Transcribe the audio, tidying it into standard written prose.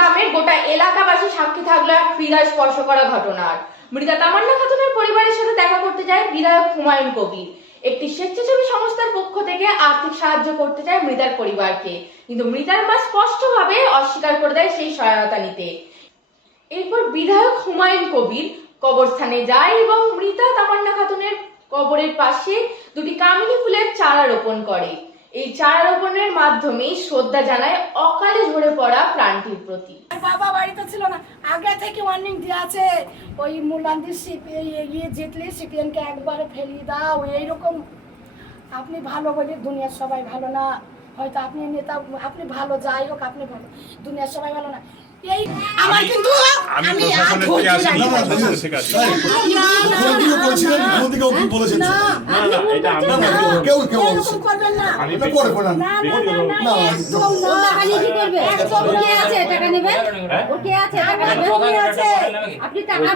গ্রামের গোটা এলাকাবাসী সাক্ষী থাকলো এক হৃদয় স্পর্শ করা ঘটনার। মৃতা তামান্না খাতুনের পরিবারের সাথে দেখা করতে যায় বিধায়ক হুমায়ুন কবির। একটি স্বেচ্ছাসেবী সংস্থার পক্ষ থেকে আর্থিক সাহায্য করতে চায় মৃতার পরিবারকে, কিন্তু মৃতার মা স্পষ্টভাবে অস্বীকার করে দেয় সেই সহায়তা নিতে। এরপর বিধায়ক হুমায়ুন কবির কবরস্থানে যায় এবং মৃতা তামান্না খাতুনের কবরের পাশে দুটি কামিনী ফুলের চারা রোপণ করে। এই চারা রোপণের মাধ্যমে শ্রদ্ধা জানায় অকালে ঝরে পড়া প্রাণটির প্রতি। বাবা বাড়িতে ছিল না, আগে থেকে ওয়ার্নিং দেওয়া আছে, ওই মুলান্দির জিতলে সিপিএনকে একবারে ফেলিয়ে দাও এইরকম। আপনি ভালো বলে দুনিয়ার সবাই ভালো না, হয়তো আপনি নেতা, আপনি ভালো, যাই হোক আপনি ভালো, দুনিয়ার সবাই ভালো না। এই আমার কিন্তু আমি করবেন না, আপনি টাকা